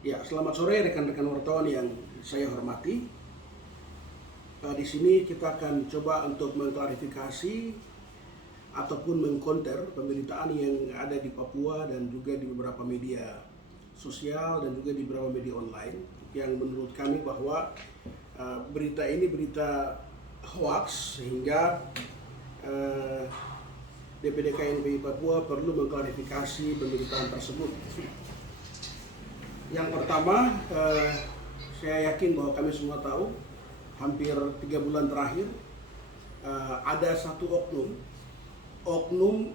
Ya, selamat sore rekan-rekan wartawan yang saya hormati. Di sini kita akan coba untuk mengklarifikasi ataupun mengkonter pemberitaan yang ada di Papua dan juga di beberapa media sosial dan juga di beberapa media online yang menurut kami bahwa berita ini berita hoax sehingga DPD KNPI Papua perlu mengklarifikasi pemberitaan tersebut. Yang pertama, saya yakin bahwa kami semua tahu hampir 3 bulan terakhir ada satu oknum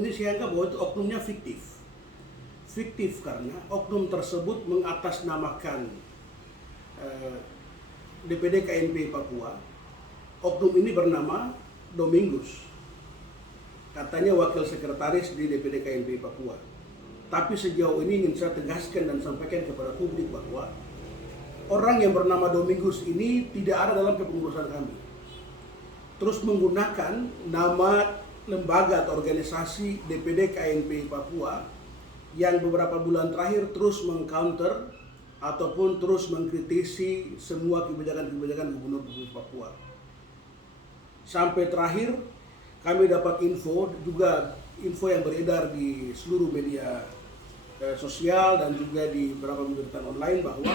ini saya anggap bahwa itu oknumnya fiktif karena oknum tersebut mengatasnamakan DPD KNPI Papua. Oknum ini bernama Domingus, katanya wakil sekretaris di DPD KNPI Papua. Tapi sejauh ini ingin saya tegaskan dan sampaikan kepada publik bahwa orang yang bernama Domingus ini tidak ada dalam kepengurusan kami. Terus menggunakan nama lembaga atau organisasi DPD KNPI Papua yang beberapa bulan terakhir terus mengcounter ataupun terus mengkritisi semua kebijakan-kebijakan Gubernur Provinsi Papua. Sampai terakhir kami dapat info yang beredar di seluruh media sosial dan juga di beberapa pemberitaan online bahwa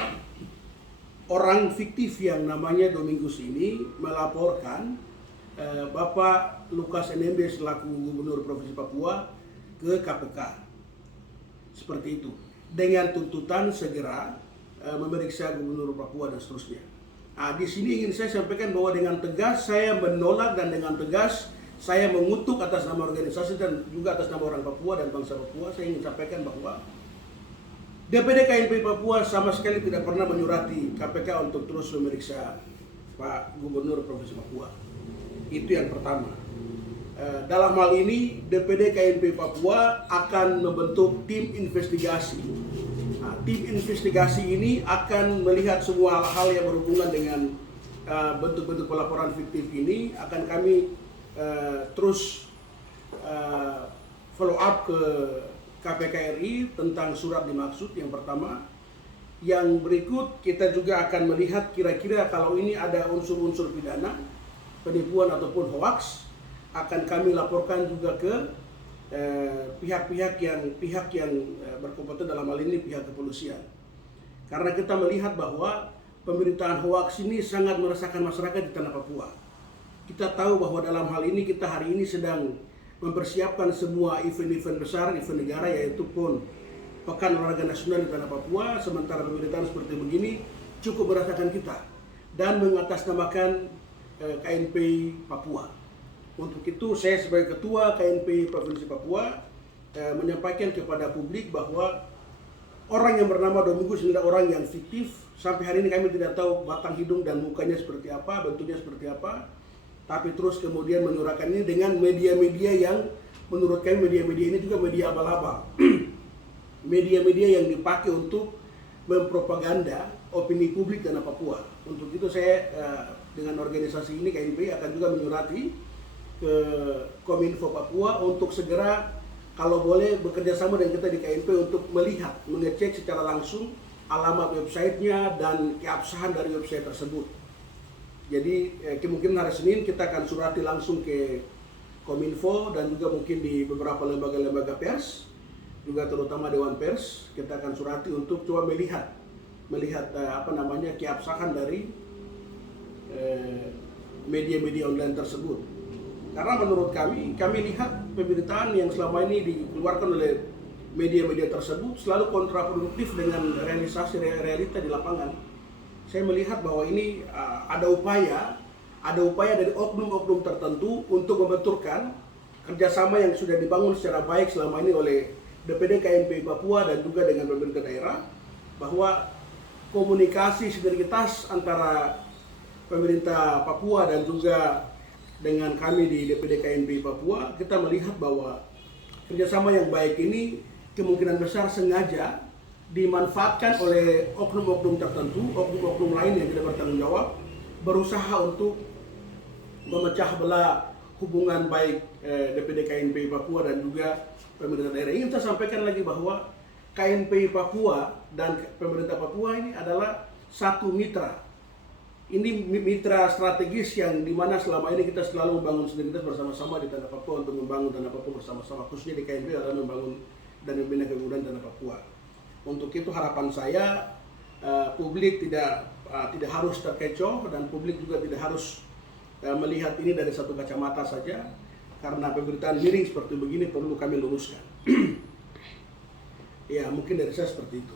orang fiktif yang namanya Domingus ini melaporkan Bapak Lukas NMB selaku Gubernur Provinsi Papua ke KPK. Seperti itu. Dengan tuntutan segera memeriksa Gubernur Papua dan seterusnya. Di sini ingin saya sampaikan bahwa dengan tegas saya menolak dan dengan tegas saya mengutuk atas nama organisasi dan juga atas nama orang Papua dan bangsa Papua. Saya ingin sampaikan bahwa DPD KNPI Papua sama sekali tidak pernah menyurati KPK untuk terus memeriksa Pak Gubernur Provinsi Papua. Itu yang pertama. Dalam hal ini DPD KNPI Papua akan membentuk tim investigasi. Tim investigasi ini akan melihat semua hal-hal yang berhubungan dengan bentuk-bentuk pelaporan fiktif ini. Akan kami terus follow up ke KPK RI tentang surat dimaksud yang pertama. Yang berikut kita juga akan melihat kira-kira kalau ini ada unsur-unsur pidana, penipuan ataupun hoax, akan kami laporkan juga ke pihak yang berkompeten dalam hal ini pihak kepolisian. Karena kita melihat bahwa pemberitaan hoax ini sangat meresahkan masyarakat di tanah Papua. Kita tahu bahwa dalam hal ini kita hari ini sedang mempersiapkan semua event-event besar, event negara, yaitu PON, Pekan Olahraga Nasional di tanah Papua. Sementara pemberitaan seperti begini cukup merasakan kita dan mengatasnamakan KNPI Papua. Untuk itu saya sebagai Ketua KNPI Provinsi Papua menyampaikan kepada publik bahwa orang yang bernama Domingus adalah orang yang fiktif. Sampai hari ini kami tidak tahu batang hidung dan mukanya seperti apa, bentuknya seperti apa. Tapi terus kemudian menyuarakan ini dengan media-media yang menurut kami media-media ini juga media abal-abal. Media-media yang dipakai untuk mempropaganda opini publik tanah Papua. Untuk itu saya dengan organisasi ini KNPI akan juga menyurati ke Kominfo Papua untuk segera kalau boleh bekerja sama dengan kita di KNPI untuk melihat, mengecek secara langsung alamat websitenya dan keabsahan dari website tersebut. Jadi kemungkinan hari Senin kita akan surati langsung ke Kominfo dan juga mungkin di beberapa lembaga-lembaga pers, juga terutama Dewan Pers, kita akan surati untuk coba melihat keabsahan dari media-media online tersebut. Karena menurut kami lihat pemberitaan yang selama ini dikeluarkan oleh media-media tersebut selalu kontraproduktif dengan realita di lapangan. Saya melihat bahwa ini ada upaya dari oknum-oknum tertentu untuk membenturkan kerjasama yang sudah dibangun secara baik selama ini oleh DPD KNPI Papua dan juga dengan pemerintah daerah, bahwa komunikasi sinergitas antara pemerintah Papua dan juga dengan kami di DPD KNPI Papua, kita melihat bahwa kerjasama yang baik ini kemungkinan besar sengaja dimanfaatkan oleh oknum-oknum tertentu, oknum-oknum lain yang tidak bertanggung jawab, berusaha untuk memecah belah hubungan baik DPD KNPI Papua dan juga pemerintah daerah. Ingin saya sampaikan lagi bahwa KNPI Papua dan pemerintah Papua ini adalah satu mitra. Ini mitra strategis yang dimana selama ini kita selalu membangun sinergitas bersama-sama di Tanah Papua untuk membangun Tanah Papua bersama-sama, khususnya di KNPI adalah membangun dan membina kebudayaan Tanah Papua. Untuk itu harapan saya publik tidak harus terkecoh dan publik juga tidak harus melihat ini dari satu kacamata saja, karena pemberitaan miring seperti begini perlu kami luruskan. Ya, mungkin dari saya seperti itu.